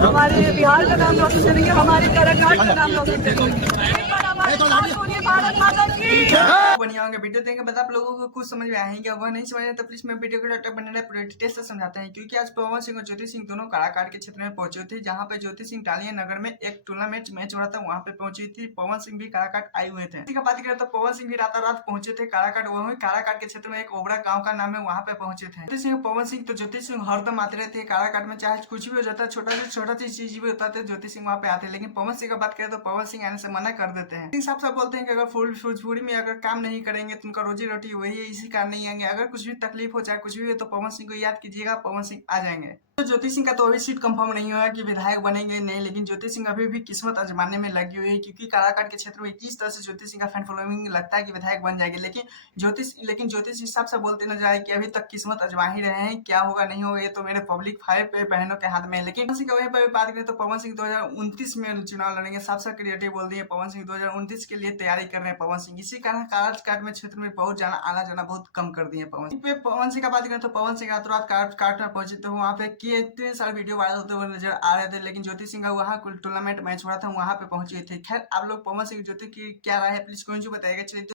हमारे बिहार का नाम रोशन करेंगे, हमारे काराकाट का नाम रोशन करेंगे। भारत माता की बढ़िया होंगे वीडियो देंगे बता आप लोगों को कुछ समझ में आया क्या हुआ नहीं समझ में तो प्लीज मैं वीडियो को डाटा बनाने पूरे डिटेल से समझाते हैं। क्योंकि आज पवन सिंह और ज्योति सिंह दोनों काराकाट के क्षेत्र में पहुंचे थे, जहां पे ज्योति सिंह डालिया नगर में एक टूर्नामेंट मैच हो रहा था, वहां पे पहुंची थी। पवन सिंह भी काराकाट आए हुए थे। इसी का बात करें तो पवन सिंह भी रात पहुंचे थे काराकाट। वही काराकाट के क्षेत्र में एक ओबरा गाँव का नाम है, वहां पे पहुंचे थे ज्योति सिंह पवन सिंह। तो ज्योति सिंह हरदम आते रहते काराकाट में, चाहे कुछ भी हो जाता है, छोटा चीज भी होता है ज्योति सिंह वहां पे आते हैं। लेकिन पवन सिंह का बात करें तो पवन सिंह आने से मना कर देते हैं। साफ साफ बोलते हैं कि अगर भोजपुरी में अगर काम नहीं करेंगे तो उनका रोजी रोटी वही है, इसी कारण नहीं आएंगे। अगर कुछ भी तकलीफ हो चाहे कुछ भी हो तो पवन सिंह को याद कीजिएगा, पवन सिंह आ जाएंगे। तो ज्योति सिंह का तो अभी सीट कंफर्म नहीं हुआ कि विधायक बनेंगे नहीं, लेकिन ज्योति सिंह अभी भी किस्मत आजमाने में लगी हुई है। क्योंकि काराकाट के क्षेत्र में किस तरह से ज्योति सिंह का फैन फॉलोइंग लगता है कि विधायक बन जाएंगे। लेकिन ज्योति सिंह सबसे बोलते न जाए कि अभी तक किस्मत आजमा ही रहे हैं, क्या होगा नहीं होगा ये तो मेरे पब्लिक फाइव पे बहनों के हाथ में है। लेकिन पवन सिंह वहीं पर बात करें तो पवन सिंह 2029 में चुनाव लड़ेंगे। सबसे क्रिएटिव बोल दिए पवन सिंह 2029 के लिए तैयारी कर रहे हैं पवन सिंह। इसी कारण काराकाट में क्षेत्र में बहुत जाना आना जाना बहुत कम कर दिए पवन सिंह। पवन सिंह का बात करें तो पवन सिंह रात काराकाट में पहुंचे तो वहाँ पे कितने सारे वीडियो वायरल होते हुए नजर आ रहे थे। लेकिन ज्योति सिंह का वहाँ कुल टूर्नामेंट मैच हो रहा था, वहाँ पे पहुंचे थे। खैर आप लोग पवन सिंह ज्योति की क्या राय है प्लीज कमेंट में बताइएगा। चलिए